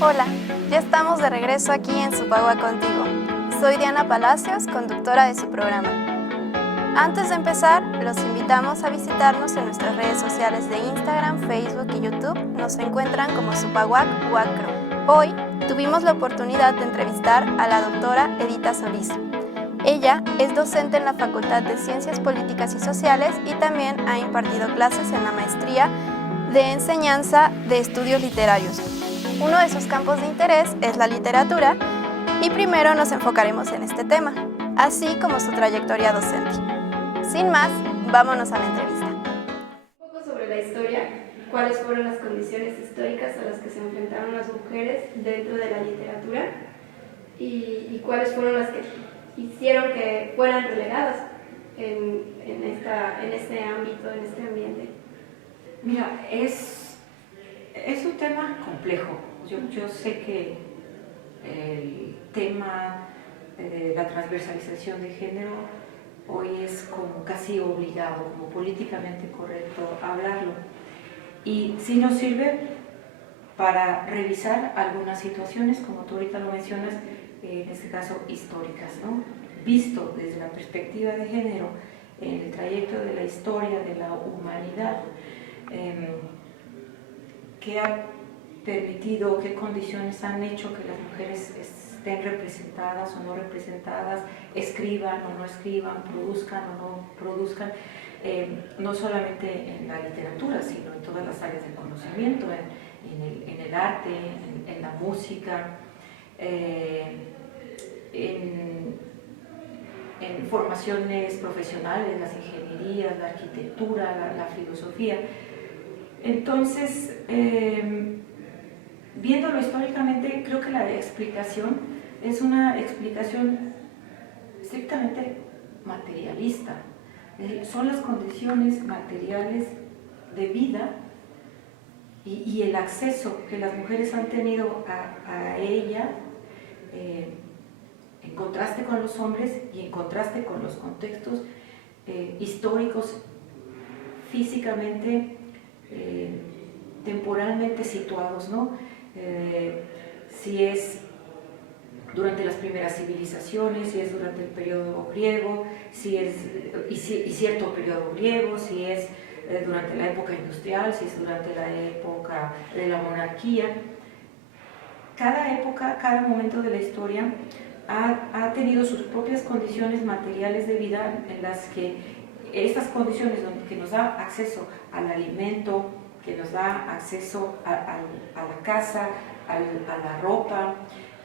Hola, ya estamos de regreso aquí en Supagua Contigo. Soy Diana Palacios, conductora de su programa. Antes de empezar, los invitamos a visitarnos en nuestras redes sociales de Instagram, Facebook y YouTube. Nos encuentran como Supaguac Huacro. Hoy tuvimos la oportunidad de entrevistar a la doctora Edita Solís. Ella es docente en la Facultad de Ciencias Políticas y Sociales y también ha impartido clases en la maestría de enseñanza de estudios literarios. Uno de sus campos de interés es la literatura y primero nos enfocaremos en este tema, así como su trayectoria docente. Sin más, vámonos a la entrevista. Un poco sobre la historia, cuáles fueron las condiciones históricas a las que se enfrentaron las mujeres dentro de la literatura y cuáles fueron las que hicieron que fueran relegadas en este ámbito, en este ambiente. Mira, es un tema complejo. Yo sé que el tema de la transversalización de género hoy es como casi obligado, como políticamente correcto hablarlo. Y sí nos sirve para revisar algunas situaciones, como tú ahorita lo mencionas, en este caso históricas, ¿no? Visto desde la perspectiva de género, en el trayecto de la historia de la humanidad, ¿qué ha permitido, qué condiciones han hecho que las mujeres estén representadas o no representadas, escriban o no escriban, produzcan o no produzcan, no solamente en la literatura, sino en todas las áreas del conocimiento, en el arte, en la música, en formaciones profesionales, las ingenierías, la arquitectura, la filosofía. Entonces, viéndolo históricamente, creo que la explicación es una explicación estrictamente materialista. Es decir, son las condiciones materiales de vida y el acceso que las mujeres han tenido a ella, en contraste con los hombres y en contraste con los contextos históricos, físicamente, temporalmente situados, ¿no? Si es durante las primeras civilizaciones, si es durante el periodo griego, y cierto periodo griego, si es durante la época industrial, si es durante la época de la monarquía. Cada época, cada momento de la historia ha tenido sus propias condiciones materiales de vida en las que estas condiciones que nos da acceso al alimento, que nos da acceso a la casa, a la ropa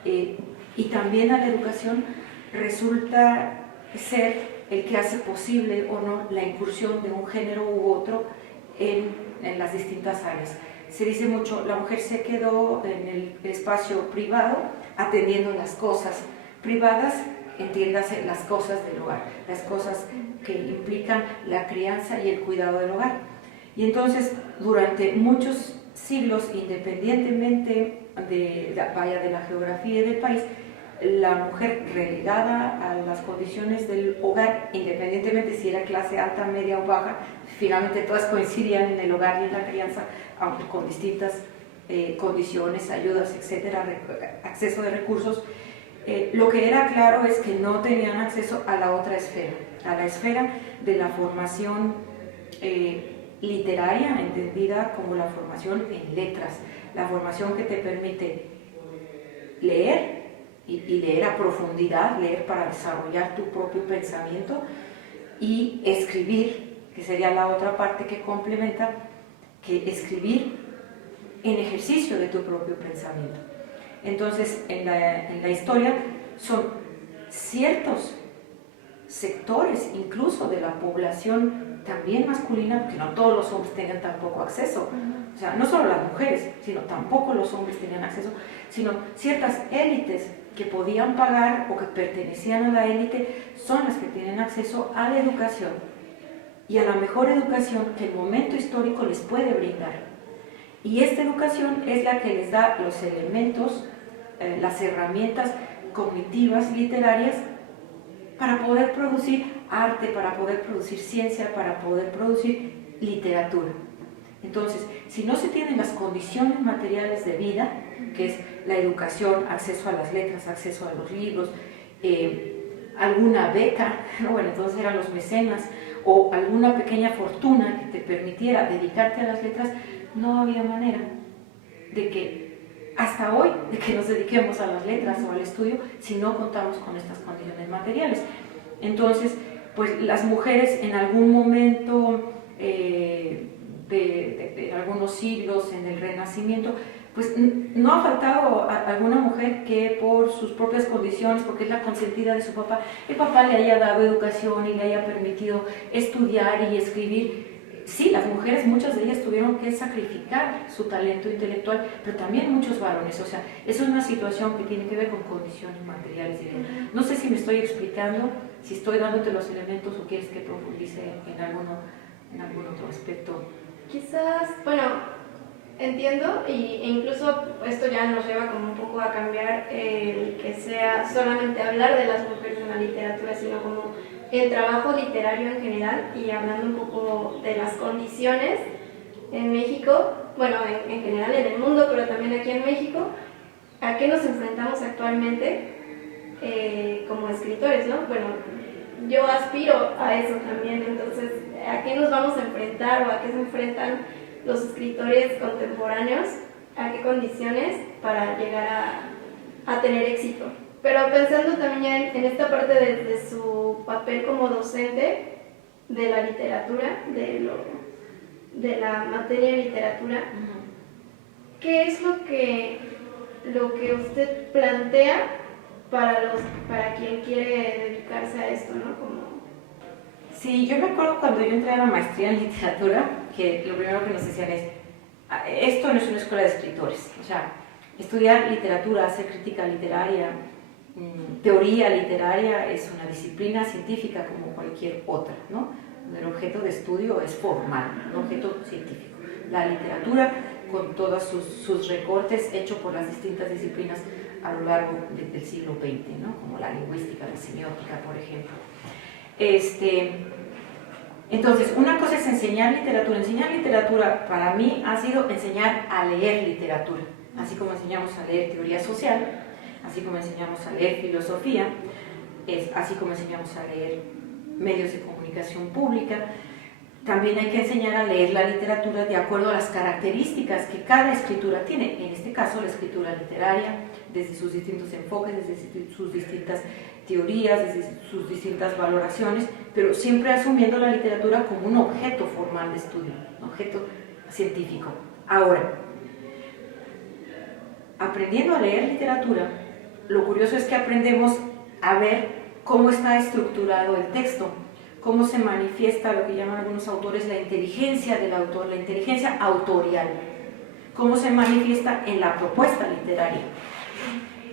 y también a la educación, resulta ser el que hace posible o no la incursión de un género u otro en las distintas áreas. Se dice mucho, la mujer se quedó en el espacio privado atendiendo las cosas privadas, entiéndase las cosas del hogar, las cosas que implican la crianza y el cuidado del hogar. Y entonces, durante muchos siglos, independientemente de la geografía y del país, la mujer relegada a las condiciones del hogar, independientemente si era clase alta, media o baja, finalmente todas coincidían en el hogar y en la crianza, aunque con distintas condiciones, ayudas, etcétera, acceso de recursos. Lo que era claro es que no tenían acceso a la otra esfera, a la esfera de la formación literaria, entendida como la formación en letras, la formación que te permite leer y leer a profundidad, leer para desarrollar tu propio pensamiento, y escribir, que sería la otra parte que complementa, que escribir en ejercicio de tu propio pensamiento. Entonces, en la historia son ciertos sectores, incluso de la población también masculina, porque no todos los hombres tengan tampoco acceso, o sea, no solo las mujeres, sino tampoco los hombres tenían acceso, sino ciertas élites que podían pagar o que pertenecían a la élite son las que tienen acceso a la educación y a la mejor educación que el momento histórico les puede brindar. Y esta educación es la que les da los elementos, las herramientas cognitivas, literarias, para poder producir arte, para poder producir ciencia, para poder producir literatura. Entonces, si no se tienen las condiciones materiales de vida, que es la educación, acceso a las letras, acceso a los libros, alguna beca, ¿no? Bueno, entonces eran los mecenas, o alguna pequeña fortuna que te permitiera dedicarte a las letras, no había manera de que, hasta hoy, de que nos dediquemos a las letras o al estudio si no contamos con estas condiciones materiales. Entonces, pues las mujeres en algún momento de algunos siglos, en el Renacimiento, pues no ha faltado alguna mujer que por sus propias condiciones, porque es la consentida de su papá, el papá le haya dado educación y le haya permitido estudiar y escribir. Sí, las mujeres, muchas de ellas tuvieron que sacrificar su talento intelectual, pero también muchos varones. O sea, eso es una situación que tiene que ver con condiciones materiales. No sé si me estoy explicando, si estoy dándote los elementos o quieres que profundice en algún otro aspecto. Quizás, bueno, entiendo, e incluso esto ya nos lleva como un poco a cambiar el que sea solamente hablar de las mujeres en la literatura, sino como el trabajo literario en general, y hablando un poco de las condiciones en México, bueno, en general en el mundo, pero también aquí en México, ¿a qué nos enfrentamos actualmente como escritores, no? Bueno, yo aspiro a eso también, entonces, ¿a qué nos vamos a enfrentar o a qué se enfrentan los escritores contemporáneos? ¿A qué condiciones para llegar a tener éxito? Pero pensando también en esta parte de su papel como docente de la literatura, de la materia de literatura, ¿qué es lo que usted plantea para quien quiere dedicarse a esto, ¿no? Sí, yo me acuerdo cuando yo entré a la maestría en literatura, que lo primero que nos decían es, esto no es una escuela de escritores, o sea, estudiar literatura, hacer crítica literaria, teoría literaria es una disciplina científica como cualquier otra, ¿no? El objeto de estudio es formal, un objeto científico. La literatura, con todos sus recortes hechos por las distintas disciplinas a lo largo del siglo XX, ¿no? Como la lingüística, la semiótica, por ejemplo. Entonces, una cosa es enseñar literatura. Enseñar literatura para mí ha sido enseñar a leer literatura, así como enseñamos a leer teoría social, así como enseñamos a leer filosofía, así como enseñamos a leer medios de comunicación pública. También hay que enseñar a leer la literatura de acuerdo a las características que cada escritura tiene, en este caso la escritura literaria, desde sus distintos enfoques, desde sus distintas teorías, desde sus distintas valoraciones, pero siempre asumiendo la literatura como un objeto formal de estudio, un objeto científico. Ahora, aprendiendo a leer literatura, lo curioso es que aprendemos a ver cómo está estructurado el texto, cómo se manifiesta lo que llaman algunos autores la inteligencia del autor, la inteligencia autorial, cómo se manifiesta en la propuesta literaria.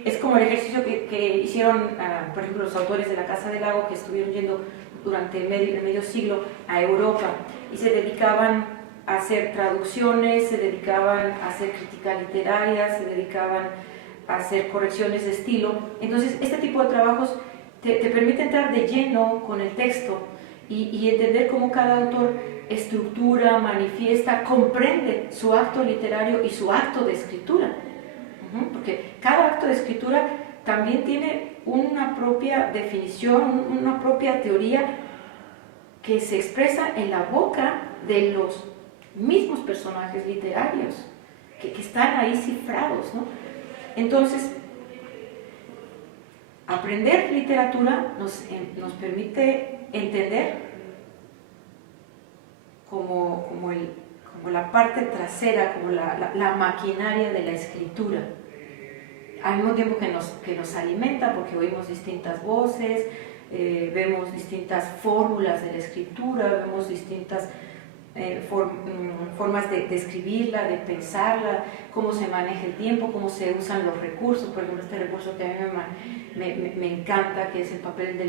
Es como el ejercicio que hicieron, por ejemplo, los autores de la Casa del Lago, que estuvieron yendo durante medio siglo a Europa y se dedicaban a hacer traducciones, se dedicaban a hacer crítica literaria, se dedicaban a hacer correcciones de estilo. Entonces, este tipo de trabajos te permite entrar de lleno con el texto y entender cómo cada autor estructura, manifiesta, comprende su acto literario y su acto de escritura. Porque cada acto de escritura también tiene una propia definición, una propia teoría que se expresa en la boca de los mismos personajes literarios que están ahí cifrados, ¿no? Entonces, aprender literatura nos permite entender como la parte trasera, como la maquinaria de la escritura, al mismo tiempo que nos alimenta, porque oímos distintas voces, vemos distintas fórmulas de la escritura, vemos distintas formas de escribirla, de pensarla, cómo se maneja el tiempo, cómo se usan los recursos. Por ejemplo, este recurso que a mí me encanta, que es el papel de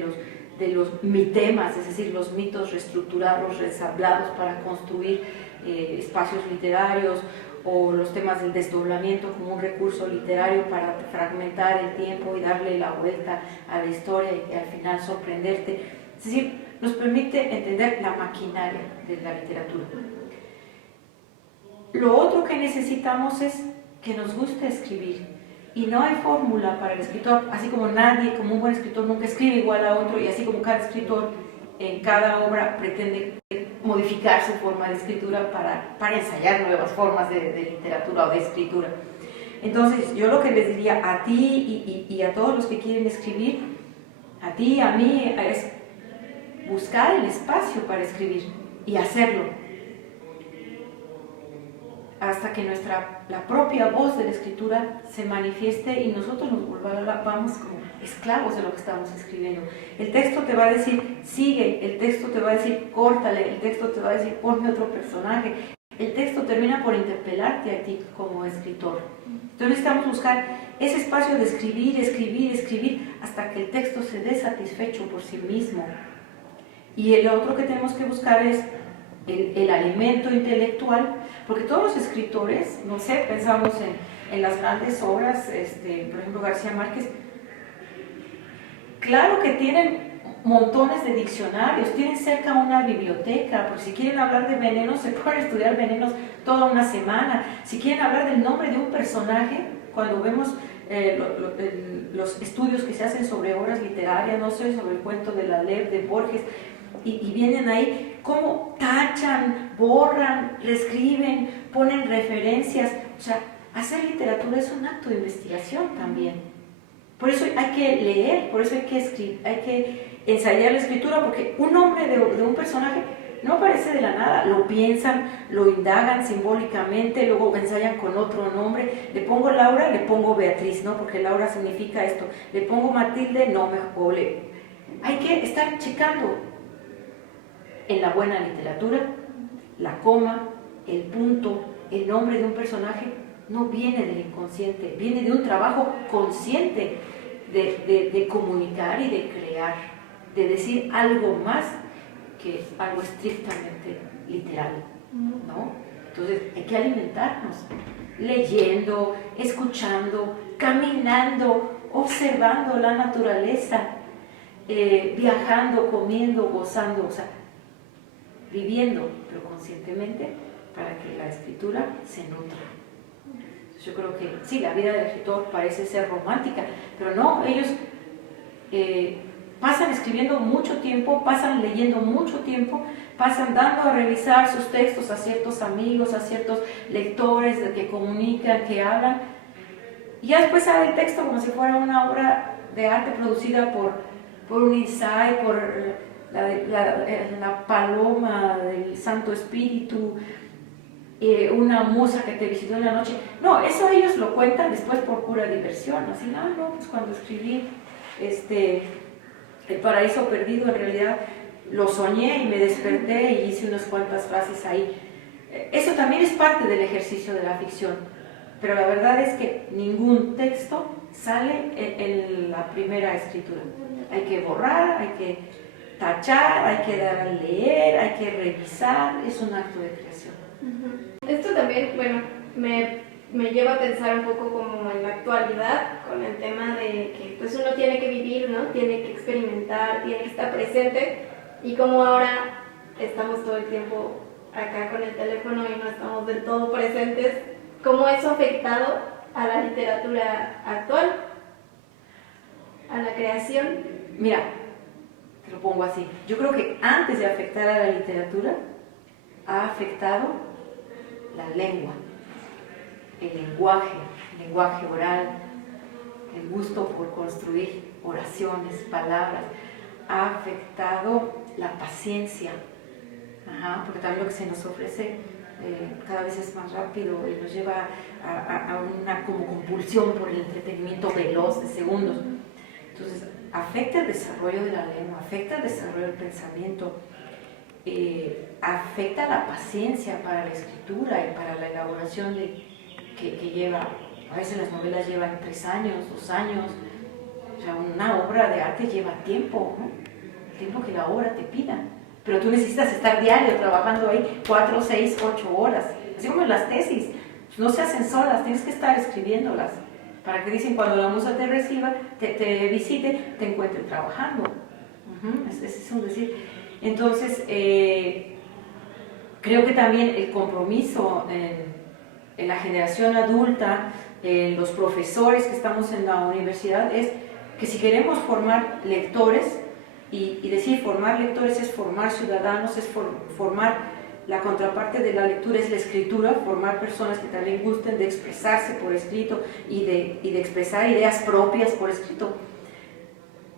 los mitemas, es decir, los mitos reestructurados, resablados para construir espacios literarios, o los temas del desdoblamiento como un recurso literario para fragmentar el tiempo y darle la vuelta a la historia y al final sorprenderte. Es decir, nos permite entender la maquinaria de la literatura. Lo otro que necesitamos es que nos guste escribir. Y no hay fórmula para el escritor, así como nadie, como un buen escritor, nunca escribe igual a otro, y así como cada escritor en cada obra pretende modificar su forma de escritura para ensayar nuevas formas de literatura o de escritura. Entonces, yo lo que les diría a ti y a todos los que quieren escribir, a ti, a mí, es buscar el espacio para escribir y hacerlo. Hasta que la propia voz de la escritura se manifieste y nosotros nos volvamos como esclavos de lo que estamos escribiendo. El texto te va a decir, sigue, el texto te va a decir, córtale, el texto te va a decir, ponme otro personaje. El texto termina por interpelarte a ti como escritor. Entonces necesitamos buscar ese espacio de escribir, escribir, escribir, hasta que el texto se dé satisfecho por sí mismo. Y el otro que tenemos que buscar es el alimento intelectual, porque todos los escritores, no sé, pensamos en las grandes obras, por ejemplo García Márquez, claro que tienen montones de diccionarios, tienen cerca una biblioteca, porque si quieren hablar de venenos, se pueden estudiar venenos toda una semana. Si quieren hablar del nombre de un personaje, cuando vemos los estudios que se hacen sobre obras literarias, no sé, sobre el cuento de la Leb de Borges, y vienen ahí, cómo tachan, borran, reescriben, ponen referencias. O sea, hacer literatura es un acto de investigación también. Por eso hay que leer, por eso hay que escribir, hay que ensayar la escritura, porque un nombre de un personaje no aparece de la nada, lo piensan, lo indagan simbólicamente, luego ensayan con otro nombre. Le pongo Laura, le pongo Beatriz, ¿no? Porque Laura significa esto. Le pongo Matilde, no me jole. Hay que estar checando. En la buena literatura, la coma, el punto, el nombre de un personaje no viene del inconsciente, viene de un trabajo consciente de comunicar y de crear, de decir algo más que algo estrictamente literal, ¿no? Entonces hay que alimentarnos, leyendo, escuchando, caminando, observando la naturaleza, viajando, comiendo, gozando, o sea, viviendo, pero conscientemente, para que la escritura se nutra. Yo creo que sí, la vida del escritor parece ser romántica, pero no, ellos pasan escribiendo mucho tiempo, pasan leyendo mucho tiempo, pasan dando a revisar sus textos a ciertos amigos, a ciertos lectores que comunican, que hablan, y ya después sale el texto como si fuera una obra de arte producida por un insight, por la paloma del Santo Espíritu, una musa que te visitó en la noche. No, eso ellos lo cuentan después por pura diversión, así, no, pues cuando escribí El Paraíso Perdido, en realidad lo soñé y me desperté y hice unas cuantas frases ahí. Eso también es parte del ejercicio de la ficción, pero la verdad es que ningún texto sale en la primera escritura. Hay que borrar, hay que tachar, hay que dar a leer, hay que revisar, es un acto de creación. Esto también, bueno, me lleva a pensar un poco como en la actualidad, con el tema de que pues uno tiene que vivir, ¿no? Tiene que experimentar, tiene que estar presente, y como ahora estamos todo el tiempo acá con el teléfono y no estamos del todo presentes, ¿cómo eso ha afectado a la literatura actual, a la creación? Mira, te lo pongo así, yo creo que antes de afectar a la literatura, ha afectado la lengua, el lenguaje oral, el gusto por construir oraciones, palabras, ha afectado la paciencia, porque también lo que se nos ofrece cada vez es más rápido y nos lleva a una como compulsión por el entretenimiento veloz de segundos. Entonces, afecta el desarrollo de la lengua, afecta el desarrollo del pensamiento, afecta la paciencia para la escritura y para la elaboración que lleva. A veces las novelas llevan 3 años, 2 años. O sea, una obra de arte lleva tiempo, ¿no? El tiempo que la obra te pida. Pero tú necesitas estar diario trabajando ahí 4, 6, 8 horas. Así como en las tesis, no se hacen solas, tienes que estar escribiéndolas. Para que dicen, cuando la musa te reciba, te visite, te encuentre trabajando. Es un decir. Entonces, creo que también el compromiso la generación adulta, los profesores que estamos en la universidad, es que si queremos formar lectores, y decir formar lectores es formar ciudadanos, es formar la contraparte de la lectura, es la escritura, formar personas que también gusten de expresarse por escrito y de expresar ideas propias por escrito,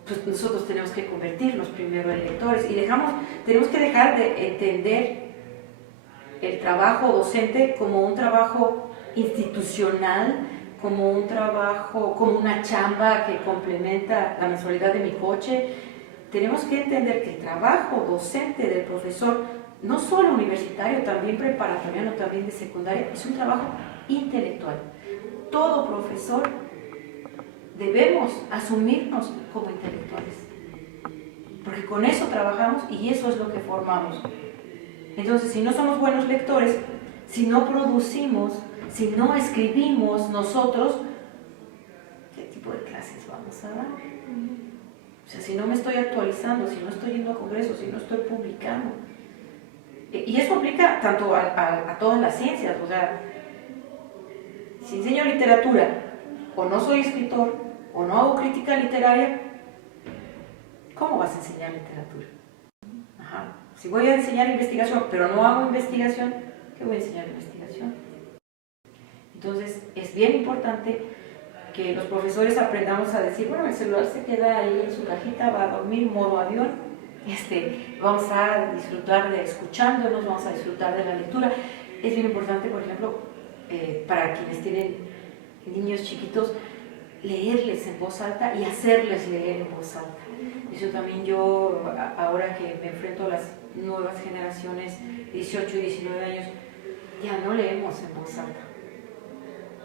pues nosotros tenemos que convertirnos primero en lectores y tenemos que dejar de entender el trabajo docente como un trabajo institucional, como un trabajo, como una chamba que complementa la mensualidad de mi coche. Tenemos que entender que el trabajo docente del profesor, no solo universitario, también preparatoriano, también de secundaria, es un trabajo intelectual. Todo profesor debemos asumirnos como intelectuales, porque con eso trabajamos y eso es lo que formamos. Entonces, si no somos buenos lectores, si no producimos, si no escribimos nosotros, ¿qué tipo de clases vamos a dar? O sea, si no me estoy actualizando, si no estoy yendo a congresos, si no estoy publicando. Y eso aplica tanto a todas las ciencias. O sea, si enseño literatura, o no soy escritor, o no hago crítica literaria, ¿cómo vas a enseñar literatura? Ajá. Si voy a enseñar investigación, pero no hago investigación, ¿qué voy a enseñar investigación? Entonces, es bien importante que los profesores aprendamos a decir, bueno, el celular se queda ahí en su cajita, va a dormir, modo avión, vamos a disfrutar de escuchándonos, vamos a disfrutar de la lectura. Es bien importante, por ejemplo, para quienes tienen niños chiquitos, leerles en voz alta y hacerles leer en voz alta. Eso también yo, ahora que me enfrento a las nuevas generaciones, 18 y 19 años, ya no leemos en voz alta.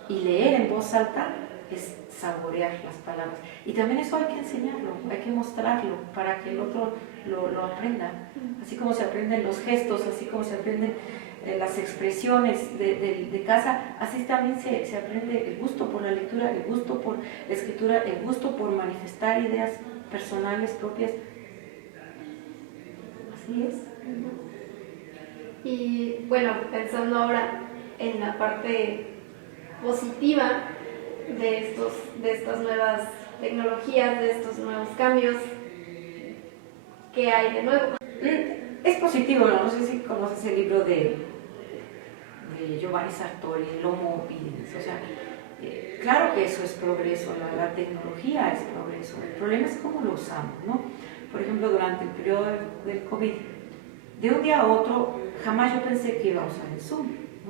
Y leer en voz alta es saborear las palabras. Y también eso hay que enseñarlo, hay que mostrarlo para que el otro lo aprenda. Así como se aprenden los gestos, así como se aprenden las expresiones de casa, así también se aprende el gusto por la lectura, el gusto por la escritura, el gusto por manifestar ideas personales, propias. Así es. Y bueno, pensando ahora en la parte positiva de estas nuevas tecnologías, de estos nuevos cambios, ¿qué hay de nuevo? Es positivo, no sé si conoces el libro de Giovanni Sartori, el Homo Videns. O sea, claro que eso es progreso, la tecnología es progreso. El problema es cómo lo usamos, ¿no? Por ejemplo, durante el periodo del COVID, de un día a otro, jamás yo pensé que iba a usar el Zoom,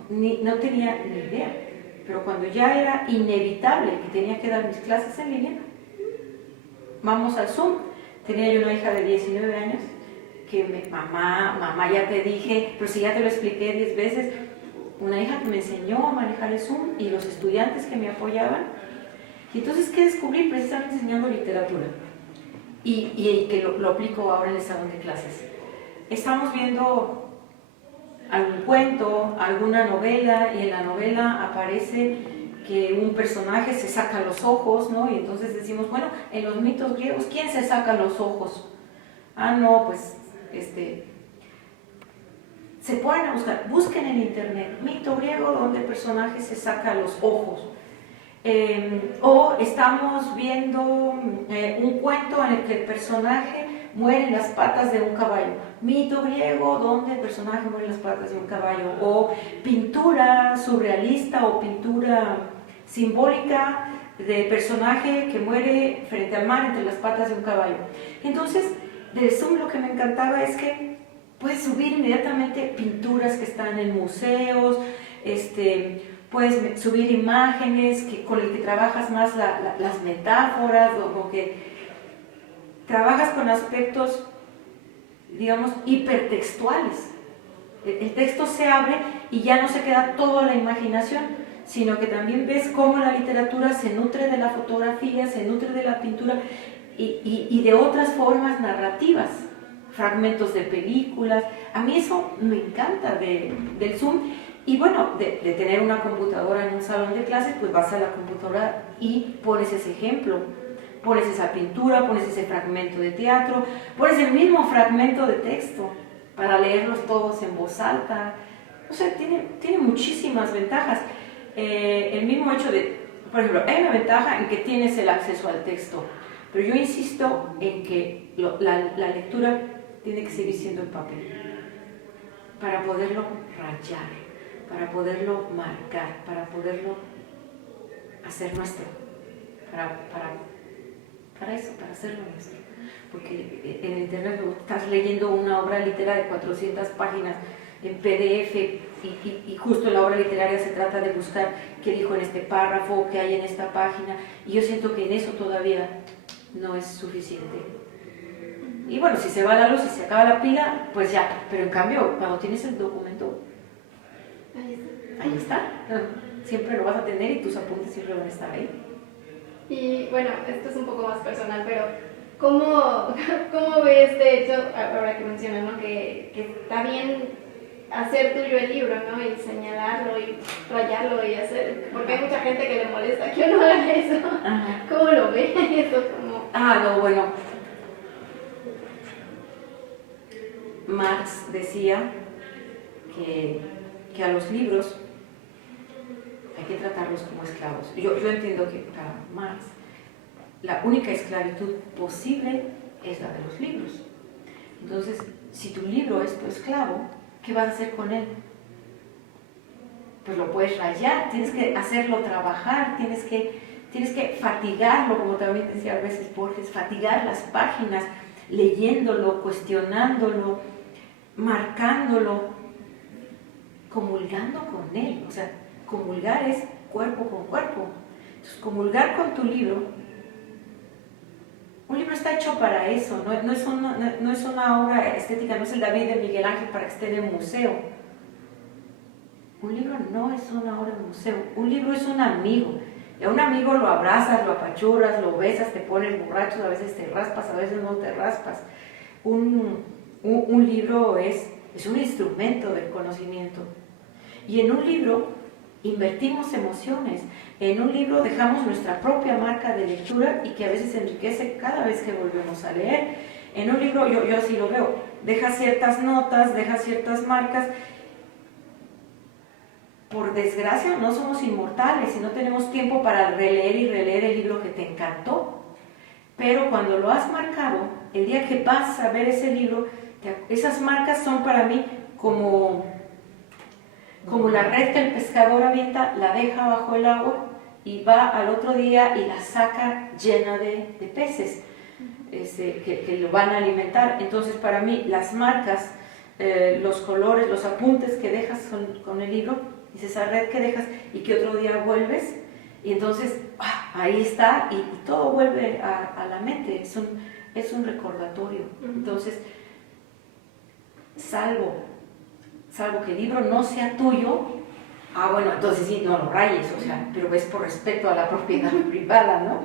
no tenía ni idea. Pero cuando ya era inevitable que tenía que dar mis clases en línea, vamos al Zoom. Tenía yo una hija de 19 años que mamá, ya te dije, pero si ya te lo expliqué 10 veces, una hija que me enseñó a manejar el Zoom y los estudiantes que me apoyaban. Y entonces, ¿qué descubrí? Precisamente enseñando literatura. Y que lo aplico ahora en el salón de clases. Estamos viendo algún cuento, alguna novela, y en la novela aparece que un personaje se saca los ojos, ¿no? Y entonces decimos, bueno, en los mitos griegos, ¿quién se saca los ojos? Ah, no, pues, se ponen a busquen en internet, mito griego donde el personaje se saca los ojos. O estamos viendo un cuento en el que el personaje muere en las patas de un caballo. Mito griego donde el personaje muere en las patas de un caballo. O pintura surrealista o pintura simbólica de personaje que muere frente al mar entre las patas de un caballo. Entonces, del Zoom lo que me encantaba es que puedes subir inmediatamente pinturas que están en museos, puedes subir imágenes con las que trabajas más las metáforas, o que trabajas con aspectos, digamos, hipertextuales. El texto se abre y ya no se queda todo a la imaginación, sino que también ves cómo la literatura se nutre de la fotografía, se nutre de la pintura y de otras formas narrativas, fragmentos de películas. A mí eso me encanta del Zoom. Y bueno, de tener una computadora en un salón de clases, pues vas a la computadora y pones ese ejemplo, pones esa pintura, pones ese fragmento de teatro, pones el mismo fragmento de texto para leerlos todos en voz alta. O sea, tiene muchísimas ventajas. el mismo hecho de, por ejemplo, hay una ventaja en que tienes el acceso al texto, pero yo insisto en que la lectura tiene que seguir siendo en papel, para poderlo rayar, para poderlo marcar, para poderlo hacer nuestro, para eso, para hacerlo nuestro. Porque en internet estás leyendo una obra literaria de 400 páginas en PDF y justo en la obra literaria se trata de buscar qué dijo en este párrafo, qué hay en esta página, y yo siento que en eso todavía no es suficiente. Y bueno, si se va la luz y se acaba la pila, pues ya, pero en cambio, cuando tienes el documento, ahí está, siempre lo vas a tener y tus apuntes siempre van a estar ahí. Y bueno, esto es un poco más personal, pero ¿cómo ve este hecho, ahora que mencionas, ¿no? que está bien hacer tuyo el libro, ¿no? Y señalarlo y rayarlo y hacer, porque hay mucha gente que le molesta que uno haga eso. Ajá. ¿Cómo lo ve eso? No, bueno. Marx decía que a los libros hay que tratarlos como esclavos. Yo entiendo que para Marx la única esclavitud posible es la de los libros. Entonces, si tu libro es tu esclavo, ¿qué vas a hacer con él? Pues lo puedes rayar, tienes que hacerlo trabajar, tienes que fatigarlo, como también decía a veces Borges, fatigar las páginas, leyéndolo, cuestionándolo, marcándolo, comulgando con él. O sea, comulgar es cuerpo con cuerpo. Entonces, comulgar con tu libro, un libro está hecho para eso, no es una obra estética, no es el David de Miguel Ángel para que esté en el museo. Un libro no es una obra de museo, un libro es un amigo. Y a un amigo lo abrazas, lo apachurras, lo besas, te pones borracho, a veces te raspas, a veces no te raspas. Un libro es un instrumento del conocimiento. Y en un libro invertimos emociones. En un libro dejamos nuestra propia marca de lectura y que a veces enriquece cada vez que volvemos a leer. En un libro, yo así lo veo, deja ciertas notas, deja ciertas marcas. Por desgracia no somos inmortales y no tenemos tiempo para releer y releer el libro que te encantó. Pero cuando lo has marcado, el día que vas a ver ese libro, esas marcas son para mí como la red que el pescador avienta, la deja bajo el agua y va al otro día y la saca llena de peces que lo van a alimentar. Entonces, para mí, las marcas, los colores, los apuntes que dejas con el libro, es esa red que dejas y que otro día vuelves, y entonces ahí está y todo vuelve a la mente. Es un recordatorio. Entonces, salvo que el libro no sea tuyo, bueno, entonces sí, no lo rayes, o sea, pero es por respeto a la propiedad privada, ¿no?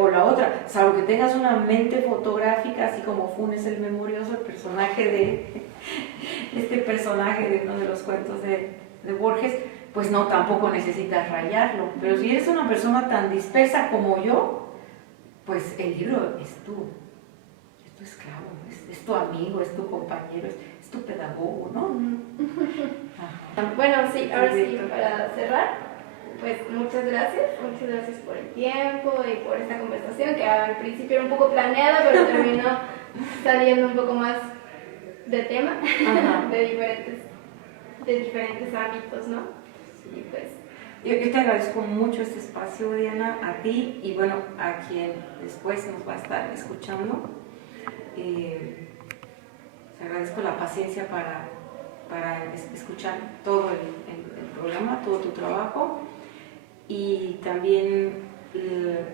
O la otra, salvo que tengas una mente fotográfica, así como Funes el Memorioso, el personaje este personaje de uno de los cuentos de Borges, pues no, tampoco necesitas rayarlo. Pero si eres una persona tan dispersa como yo, pues el libro es tu esclavo, es tu amigo, es tu compañero, es tu pedagogo, ¿no? Bueno, sí, ahora sí, para cerrar, pues muchas gracias por el tiempo y por esta conversación que al principio era un poco planeada, pero terminó saliendo un poco más de tema, de diferentes ámbitos, ¿no? Y pues yo te agradezco mucho este espacio, Diana, a ti y bueno, a quien después nos va a estar escuchando. Te agradezco la paciencia para escuchar todo el programa, todo tu trabajo, y también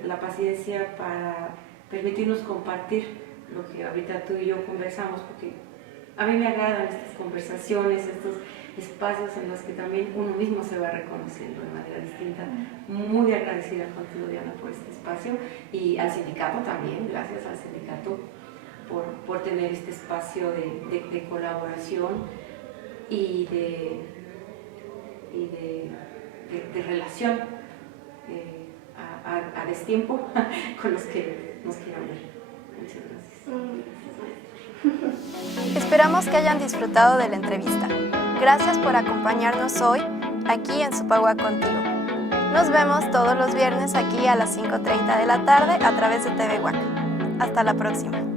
la paciencia para permitirnos compartir lo que ahorita tú y yo conversamos, porque a mí me agradan estas conversaciones, estos espacios en los que también uno mismo se va reconociendo de manera distinta. Muy agradecida contigo, Diana, por este espacio, y al sindicato también, gracias al sindicato por tener este espacio de colaboración y de relación a destiempo con los que nos quieran ver. Muchas gracias. Esperamos que hayan disfrutado de la entrevista. Gracias por acompañarnos hoy aquí en Zupagua Contigo. Nos vemos todos los viernes aquí a las 5:30 de la tarde a través de TV WAC. Hasta la próxima.